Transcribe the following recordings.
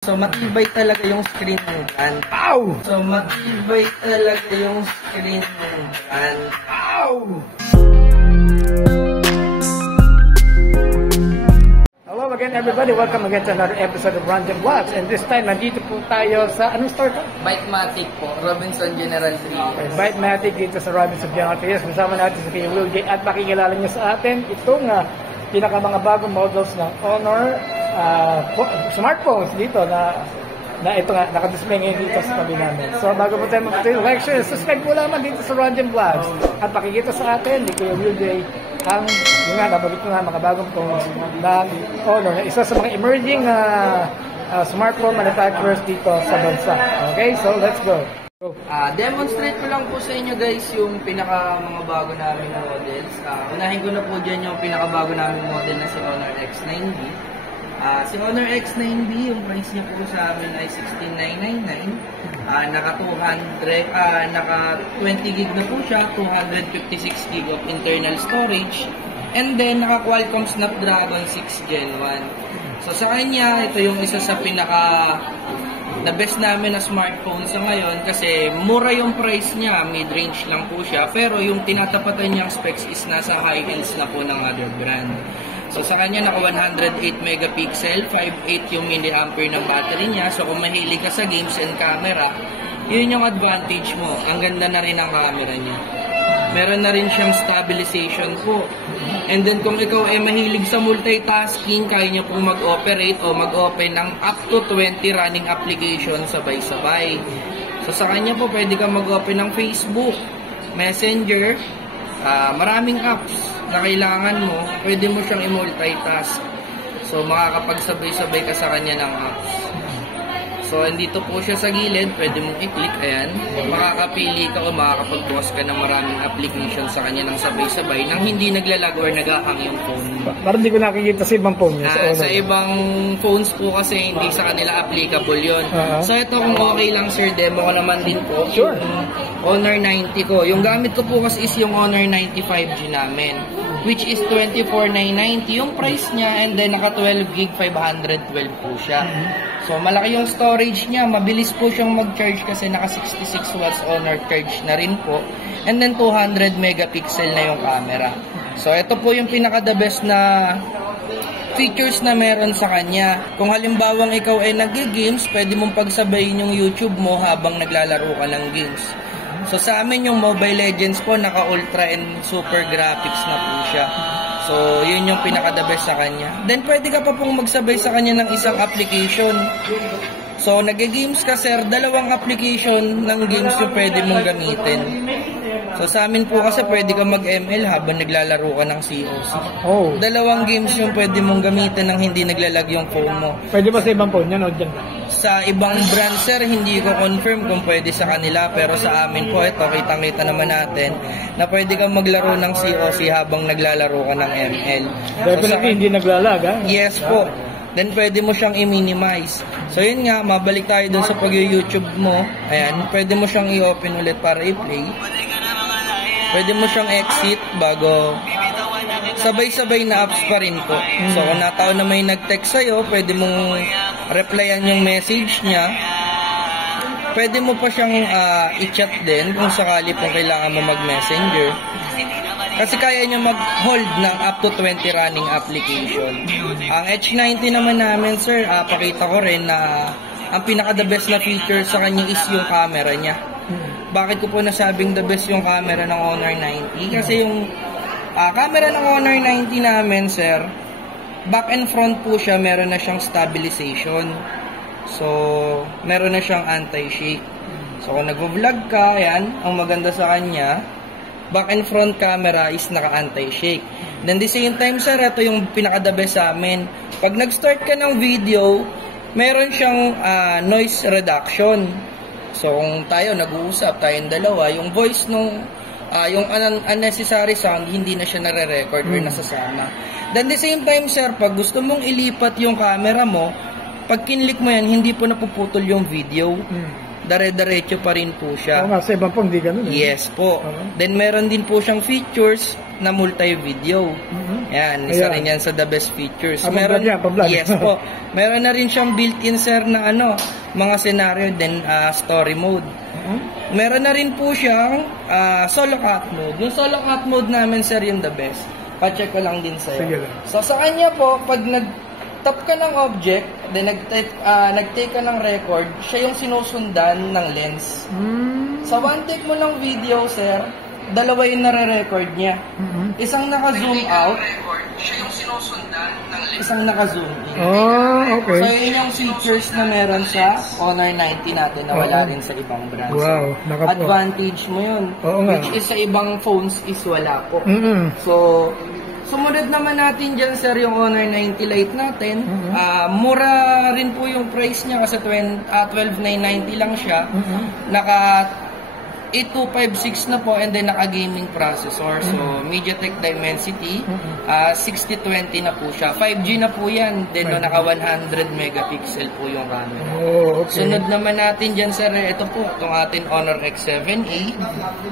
So, matibay talaga yung screen ng brand. Ow! So, matibay talaga yung screen ng brand. Ow! Hello again everybody, welcome again to another episode of Random Vlogs. And this time, nandito po tayo sa, anong store to? Bytematic po, Robinson General 3. Okay, Bytematic dito sa Robinson General 3. Kasama natin si Kuya Will J. At makikilala niyo sa atin itong pinaka mga bagong models ng Honor smartphones dito na ito nga, nakadisplay ngayon dito sa tabi namin. So, bago po tayo mag-ito yung lecture, subscribe po lamang dito sa Random Vlogs. At pakikita sa atin, di Kuya Will J, ang, yun nga, nabalik ko nga, mga bagong phones ng Honor, na isa sa mga emerging smartphone manufacturers dito sa bansa. Okay, so let's go. Demonstrate ko lang po sa inyo guys yung pinaka mga bago namin models. Unahin ko na po dyan yung pinaka bago namin model na si Honor X9B. Si Honor X9B, yung price niya po sa amin ay 16,999. Naka 20 gig na po siya, 256 gig of internal storage. And then, naka Qualcomm Snapdragon 6 Gen 1. So sa kanya, ito yung isa sa pinaka the best namin na smartphone sa ngayon kasi mura yung price niya, mid-range lang po siya, pero yung tinatapatan niyang specs is nasa high-ends na po ng other brand. So sa kanya naka 108 megapixel, 5.8 yung milliampere ng battery niya. So kung mahilig ka sa games and camera, yun yung advantage mo. Ang ganda na rin ang camera niya. Meron na rin siyang stabilization po. And then kung ikaw ay mahilig sa multitasking, kaya niya pong mag-operate o mag-open ng up to 20 running applications sabay-sabay. So sa kanya po pwede kang mag-open ng Facebook, Messenger, maraming apps na kailangan mo, pwede mo siyang i-multitask. So makakapagsabay-sabay ka sa kanya ng apps. So, andito po siya sa gilid, pwede mong i-click, ayan. Makakapili ka o makakapag-pause ka ng maraming application sa kanya ng sabay-sabay nang hindi naglalag or nag-ahang yung phone. Parang hindi ko nakikita sa ibang phone niya. Sa ibang phones po kasi hindi sa kanila applicable yun. So, ito kung okay lang sir, demo ko naman din po. Sure. Yung Honor 90 ko. Yung gamit ko po kasi is yung Honor 95G namin, which is 24,990 yung price niya, and then naka 12 gig 512 po siya. So malaki yung storage niya, mabilis po siyang mag-charge kasi naka 66 watts Honor charge na rin po, and then 200 megapixel na yung camera. So ito po yung pinaka the best na features na meron sa kanya. Kung halimbawang ikaw ay nag-games, pwede mong pagsabayin yung YouTube mo habang naglalaro ka ng games. So sa amin yung Mobile Legends po naka ultra and super graphics na po siya. So yun yung pinaka the best sa kanya. Then pwede ka pa pong magsabay sa kanya ng isang application. So nag-games ka sir, dalawang application ng games yung pwede mong gamitin. So sa amin po kasi pwede ka mag-ML habang naglalaro ka ng COC. Oh. Dalawang games yung pwede mong gamitin nang hindi naglalag yung phone mo. Pwede ba sa ibang phone yan o dyan? Sa ibang brand sir, hindi ko confirm kung pwede sa kanila, pero sa amin po ito, kitang-kita naman natin na pwede kang maglaro ng COC habang naglalaro ka ng ML. Definitely hindi naglalag ha? Yes po. Then pwede mo siyang i-minimize. So yun nga, mabalik tayo dun sa pag-YouTube mo. Ayan, pwede mo siyang i-open ulit para i-play. Pwede mo siyang exit bago sabay-sabay na apps pa rin po. So kung natao na may nag-text sa'yo, pwede mong replyan yung message niya. Pwede mo pa siyang i-chat din kung sakali pong kailangan mo mag-messenger. Kasi kaya niya mag-hold ng up to 20 running application. Ang H90 naman namin sir, pakita ko rin na ang pinaka-the best na feature sa kanya is yung camera niya. Bakit ko po nasabing the best yung camera ng Honor 90? Kasi yung camera ng Honor 90 namin sir, back and front po siya, meron na siyang stabilization. So, meron na siyang anti-shake. So, kung nag-vlog ka, yan, ang maganda sa kanya, back and front camera is naka-anti-shake. Then, the same time sir, ito yung pinaka-the best sa amin. Pag nag-start ka ng video, meron siyang noise reduction. So, kung tayo nag-uusap, tayong dalawa, yung voice nung yung unnecessary sound, hindi na siya nare-record or nasasama. Then, the same time, sir, pag gusto mong ilipat yung camera mo, pag kinlik mo yan, hindi po napuputol yung video. Dare-diretso pa rin po siya. Oo nga, sa ibang phone, di ganun. Yes po. Then, meron din po siyang features na multi-video. Yan, isa rin yan sa the best features. Meron yan, pa-vlog. Yes po. Meron na rin siyang built-in sir na mga scenario then story mode. Meron na rin po siyang solo cut mode. Yung solo cut mode namin sir yung the best. Pa-check ko lang din sa'yo. So sa kanya po, pag nag-tap ka ng object, then nag-take ka ng record, siya yung sinusundan ng lens. Sa one take mo ng video sir, dalawa yung nare-record niya. Isang naka-zoom out, siya yung sinusundan ng lens. Isang naka-zoom in. Oh, okay. So yun yung features na meron sa Honor 90 natin na wala rin sa ibang brands. Wow, advantage mo yun. Which is sa ibang phones is wala po. So, sumunod naman natin dyan sir yung Honor 90 Lite natin. Mura rin po yung price niya kasi 12,990 lang siya. Naka 8256 na po and then naka-gaming processor. So, MediaTek Dimensity, 6020 na po siya. 5G na po yan. Then, naka 100 megapixel po yung camera. Sunod naman natin dyan, sir, ito po, itong ating Honor X7A.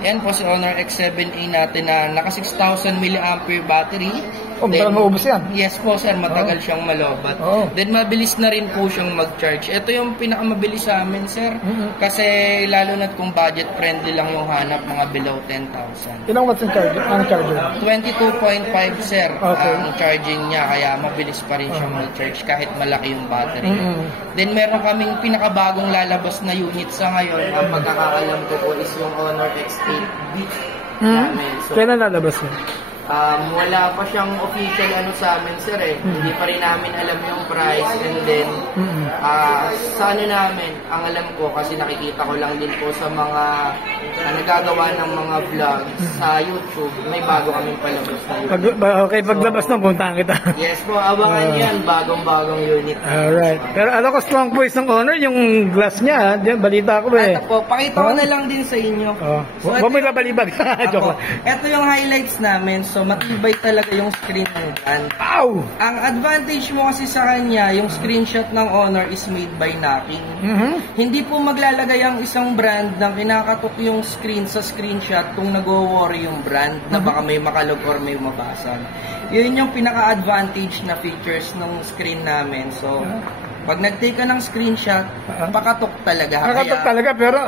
Yan po si Honor X7A natin na naka 6,000 mAh battery. Then, maubos yan. Yes po, sir. Matagal siyang malobat. Then, mabilis na rin po siyang mag-charge. Ito yung pinakamabilis sa amin, sir. Kasi, lalo na kung budget-friendly lang yung hanap, mga below 10,000. Ilang watts ang charger? 22.5, sir. Ang charging niya. Kaya, mabilis pa rin siyang mag-charge kahit malaki yung battery. Then, meron kaming pinakabagong lalabas na unit sa ngayon. Ang pagkakaalam ko po is yung Honor X8. So, kailan lalabas yun? Wala pa siyang official sa amin sir Hindi pa rin namin alam yung price and then sa namin, ang alam ko kasi nakikita ko lang din po sa mga nagagawa ng mga vlogs sa YouTube, may bago kaming palabas na unit. Okay, paglabas na puntahan kita. Yes po, abangan yan, bagong unit. Alright. Pero alam ko strong voice ng Honor, yung glass niya, balita ko Ito po, pakita ko na lang din sa inyo. Huwag mo nabalibag. Ito yung highlights namin. So, matibay talaga yung screen ng brand. Ang advantage mo kasi sa kanya, yung screenshot ng Honor is made by Knocking. Hindi po maglalagay ang isang brand na kinakatok yung screen sa screenshot kung nag-worry yung brand na baka may makalog or may mabasa. Yun yung pinaka-advantage na features ng screen namin. So, pag nag-take ka ng screenshot, pakatok talaga. Pakatok talaga, pero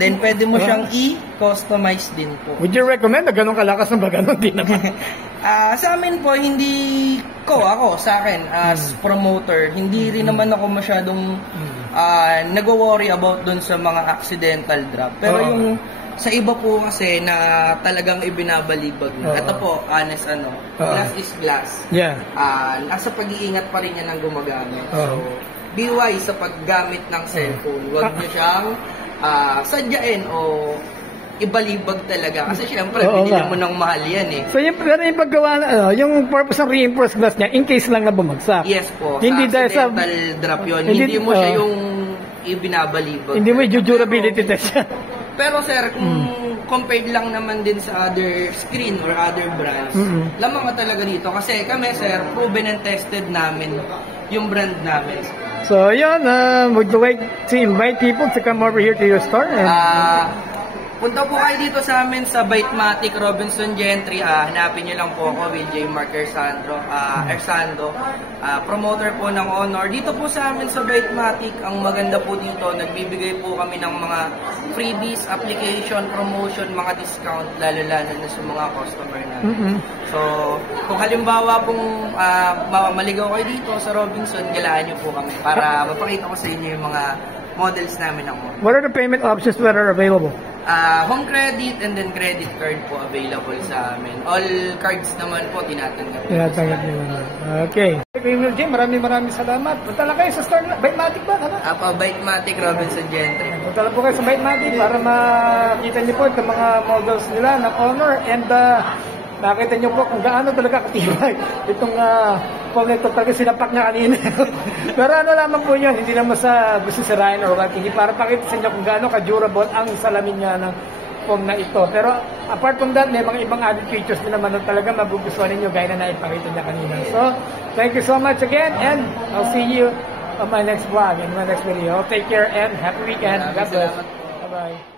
then pwede mo siyang i-customize din po. Would you recommend na ganun kalakas na ba ganun? Di naman. Sa amin po, hindi ako, sa akin, as promoter, hindi rin naman ako masyadong nag-worry about dun sa mga accidental drop. Pero yung sa iba po kasi na talagang ibinabalibag na. Ito po, honest glass is glass. Yeah. Nasa pag-iingat pa rin yan ang gumagamit. So, be wise sa paggamit ng cellphone. Huwag niyo siyang sadyain o ibalibag talaga. Kasi syempre, binili mo ng mahal yan So, yung paggawa, yung purpose ng reinforced glass niya, in case lang na bumagsak. Yes po. Hindi dahil sa drop yun. Hindi mo siya yung ibinabalibag. Hindi mo yung durability test. Pero sir, kung compared lang naman din sa other screen or other brands, lamang ka talaga dito. Kasi kami sir, proven and tested namin yung brand namin. So yun, would you like to invite people to come over here to your store? Punta po kayo dito sa amin sa Bytematic Robinson Gentry. Hanapin nyo lang po ako, Will J. Mark Ersando, promoter po ng Honor. Dito po sa amin sa Bytematic, ang maganda po dito, nagbibigay po kami ng mga freebies, application, promotion, mga discount, lalo-lalo na sa mga customer namin. So, kung halimbawa pong maligaw kayo dito sa Robinson, galaan nyo po kami para mapakita ko sa inyo yung mga models namin ng Honor. What are the payment options that are available? Home credit and then credit card po available sa amin. All cards naman po tinatanggap. Tinatanggap nyo naman. Okay. Will J, maraming salamat. Punta lang kayo sa store. Bytematic ba? Bytematic Robinson Gentry. Punta lang po kayo sa Bytematic para makita niyo po itong mga models nila ng Honor and nakita niyo po kung gaano talaga katibay itong phone nito. Talaga sinapak niya kanina. Pero lamang po yun, hindi naman sa gusto sirain or what. Hindi para pakita sa inyo kung gaano ka-durable ang salamin niya ng phone na ito. Pero apart from that, may mga ibang added features din naman na talaga magugustuhan ninyo gaya na naipakita niya kanina. So, thank you so much again and I'll see you on my next vlog, in my next video. Take care and happy weekend. God bless. Bye-bye.